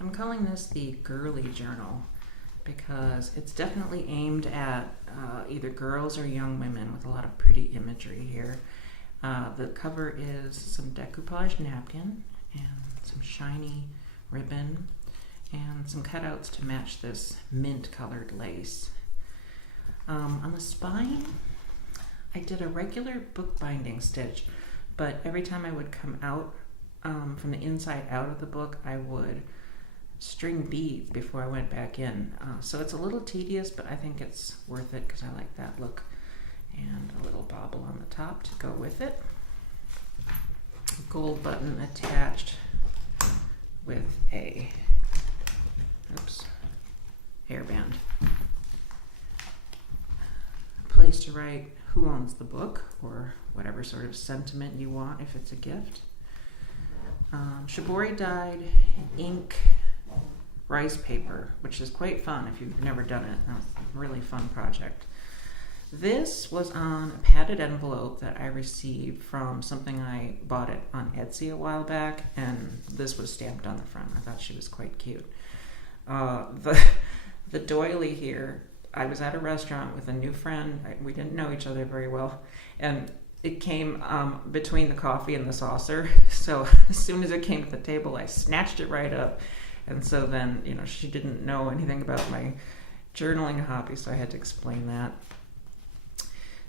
I'm calling this the Girly journal because it's definitely aimed at either girls or young women with a lot of pretty imagery here. The cover is some decoupage napkin and some shiny ribbon and some cutouts to match this mint colored lace. On the spine, I did a regular bookbinding stitch, but every time I would come out from the inside out of the book, I would string beads before I went back in. So it's a little tedious, but I think it's worth it because I like that look. And a little bauble on the top to go with it. A gold button attached with a hairband. A place to write who owns the book or whatever sort of sentiment you want if it's a gift. Shibori dyed ink rice paper, which is quite fun if you've never done it. That's a really fun project. This was on a padded envelope that I received from something I bought it on Etsy a while back, and this was stamped on the front. I thought she was quite cute. The doily here, I was at a restaurant with a new friend. We didn't know each other very well, and it came between the coffee and the saucer. So as soon as it came to the table, I snatched it right up. And so then, she didn't know anything about my journaling hobby, so I had to explain that.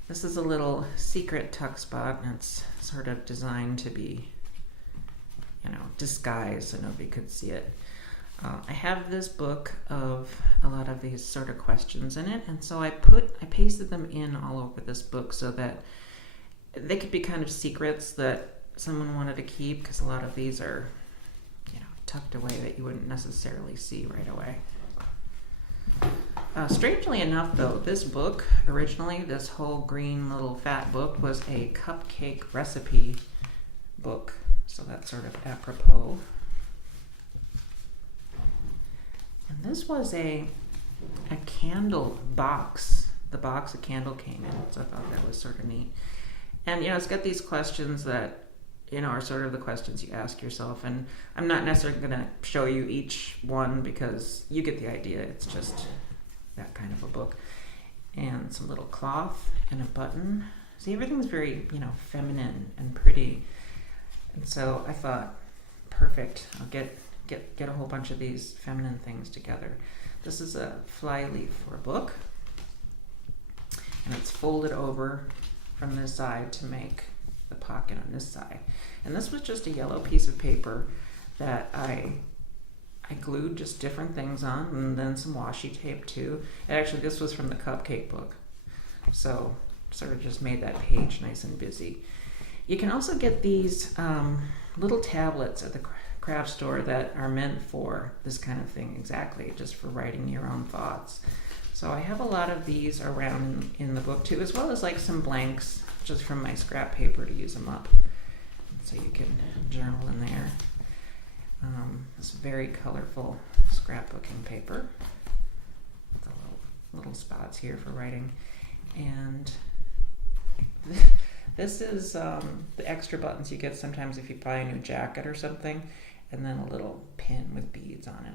This is a little secret tuck spot, and it's sort of designed to be, disguised so nobody could see it. I have this book of a lot of these sort of questions in it, and so I pasted them in all over this book so that they could be kind of secrets that someone wanted to keep, because a lot of these are tucked away that you wouldn't necessarily see right away. Strangely enough, though, this book, originally, this whole green little fat book, was a cupcake recipe book, so that's sort of apropos. And this was a candle box, the box a candle came in, so I thought that was sort of neat. And, it's got these questions that are sort of the questions you ask yourself. And I'm not necessarily going to show you each one because you get the idea. It's just that kind of a book. And some little cloth and a button. See, everything's very, feminine and pretty. And so I thought, perfect. I'll get a whole bunch of these feminine things together. This is a fly leaf for a book. And it's folded over from this side to make the pocket on this side. And this was just a yellow piece of paper that I glued just different things on, and then some washi tape too. And actually this was from the cupcake book, so sort of just made that page nice and busy. You can also get these little tablets at the craft store that are meant for this kind of thing, exactly, just for writing your own thoughts. So I have a lot of these around in the book too, as well as like some blanks just from my scrap paper to use them up. So you can journal in there. This very colorful scrapbooking paper. The little spots here for writing. And this is the extra buttons you get sometimes if you buy a new jacket or something, and then a little pin with beads on it.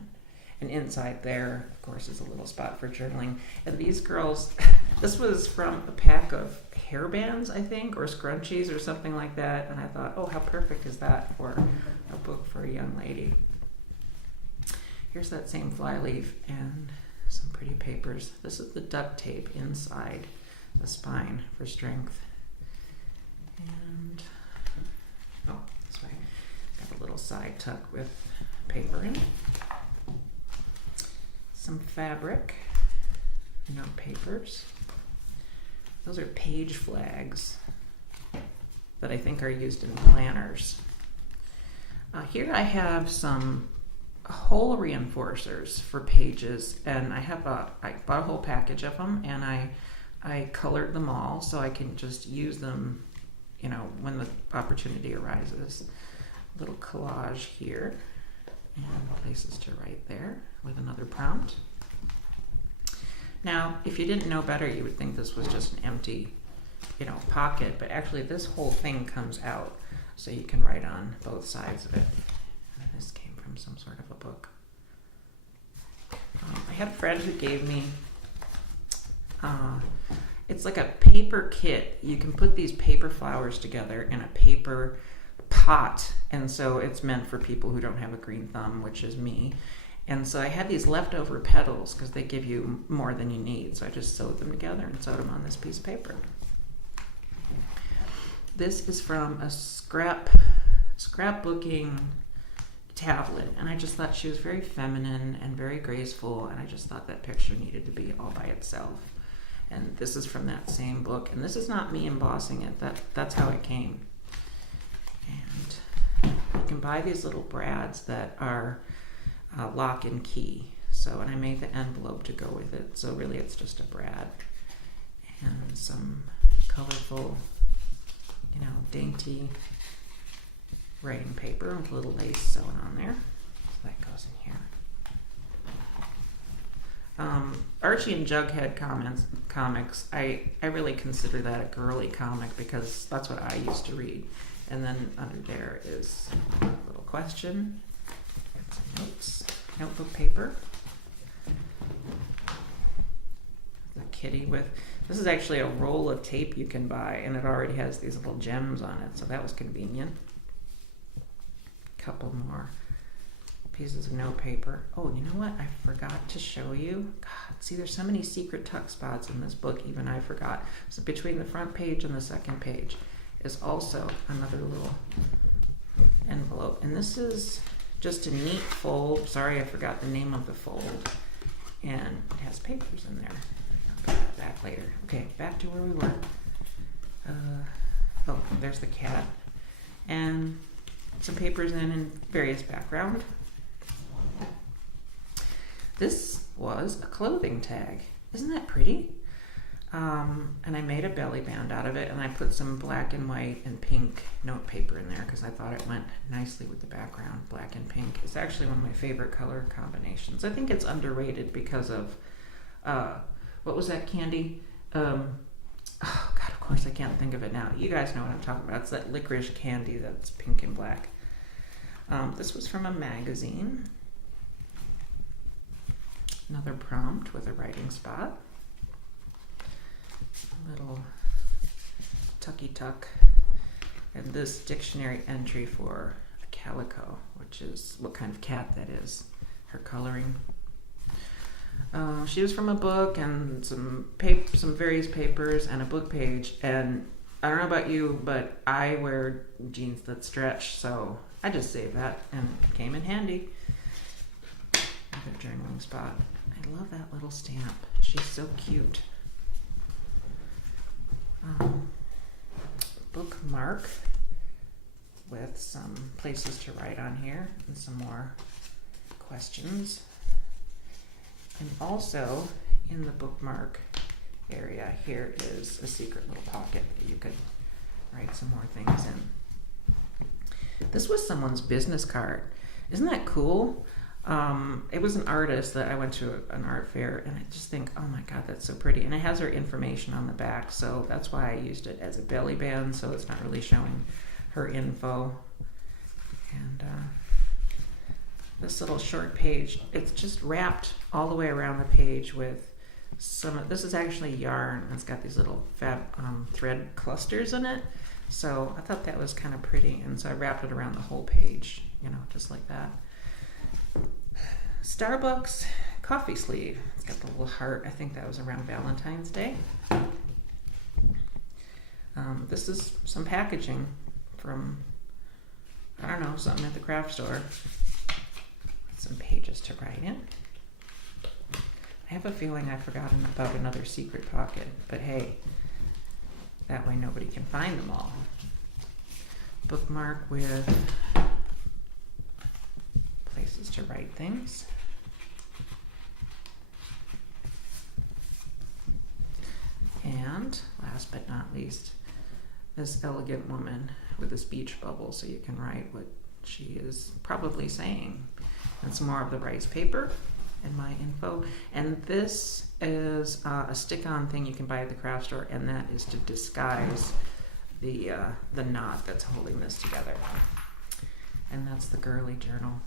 And inside there, of course, is a little spot for journaling. And these girls, this was from a pack of hairbands, I think, or scrunchies or something like that. And I thought, oh, how perfect is that for a book for a young lady. Here's that same fly leaf and some pretty papers. This is the duct tape inside the spine for strength. And, this way. Got a little side tuck with paper in it. Some fabric, note papers. Those are page flags that I think are used in planners. Here I have some hole reinforcers for pages, and I bought a whole package of them, and I colored them all so I can just use them, when the opportunity arises. A little collage here. And places to write there with another prompt. Now, if you didn't know better, you would think this was just an empty, pocket, but actually this whole thing comes out so you can write on both sides of it. And this came from some sort of a book. had a friend who gave me, it's like a paper kit. You can put these paper flowers together in a paper pot, and so it's meant for people who don't have a green thumb, which is me. And so I had these leftover petals because they give you more than you need, so I just sewed them together and sewed them on this piece of paper. This is from a scrapbooking tablet, and I just thought she was very feminine and very graceful, and I just thought that picture needed to be all by itself. And this is from that same book, and this is not me embossing it, that's how it came. And you can buy these little brads that are lock and key, so, and I made the envelope to go with it, so really it's just a brad and some colorful, you know, dainty writing paper with a little lace sewn on there. So that goes in here. Archie and Jughead comics, I really consider that a girly comic because that's what I used to read. And then under there is a little question, and some notes, notebook paper. The kitty with, this is actually a roll of tape you can buy, and it already has these little gems on it, so that was convenient. Couple more pieces of note paper. Oh, you know what? I forgot to show you. God, see, there's so many secret tuck spots in this book, even I forgot. So between the front page and the second page is also another little envelope. And this is just a neat fold. Sorry, I forgot the name of the fold. And it has papers in there. I'll put that back later. Okay, back to where we were. Oh, there's the cat. And some papers in various background. This was a clothing tag. Isn't that pretty? And I made a belly band out of it, and I put some black and white and pink note paper in there because I thought it went nicely with the background. Black and pink is actually one of my favorite color combinations. I think it's underrated because of, what was that candy? Oh God, of course I can't think of it now. You guys know what I'm talking about. It's that licorice candy that's pink and black. This was from a magazine. Another prompt with a writing spot. A little tucky tuck. And this dictionary entry for a calico, which is what kind of cat that is. Her coloring. She was from a book and some various papers and a book page. And I don't know about you, but I wear jeans that stretch, so I just saved that and it came in handy. Another journaling spot. I love that little stamp. She's so cute. Bookmark with some places to write on here and some more questions. And also in the bookmark area here is a secret little pocket that you could write some more things in. This was someone's business card. Isn't that cool? It was an artist that I went to an art fair, and I just think, oh my God, that's so pretty. And it has her information on the back, so that's why I used it as a belly band, so it's not really showing her info. And this little short page, it's just wrapped all the way around the page with this is actually yarn. It's got these little thread clusters in it. So I thought that was kind of pretty, and so I wrapped it around the whole page, you know, just like that. Starbucks coffee sleeve. It's got the little heart. I think that was around Valentine's Day. This is some packaging from, I don't know, something at the craft store. Some pages to write in. I have a feeling I've forgotten about another secret pocket, but hey, that way nobody can find them all. Bookmark with places to write things. And last but not least, this elegant woman with a speech bubble so you can write what she is probably saying. And some more of the rice paper and my info. And this is a stick-on thing you can buy at the craft store, and that is to disguise the knot that's holding this together. And that's the Girly journal.